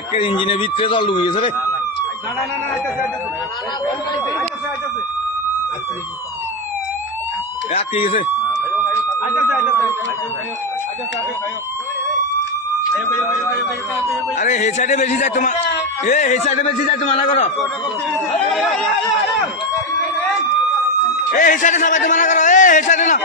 একের ইঞ্জিনের ভিতরে জল ডুবে গেছে রে। আটকে গেছে। আরে হে সাইডে বেশি যায় তোমার, হে সাইডে বেশি যায় তো মানা করো। হে সাইডে সবাই তো মানা করো, হে সাইডে না।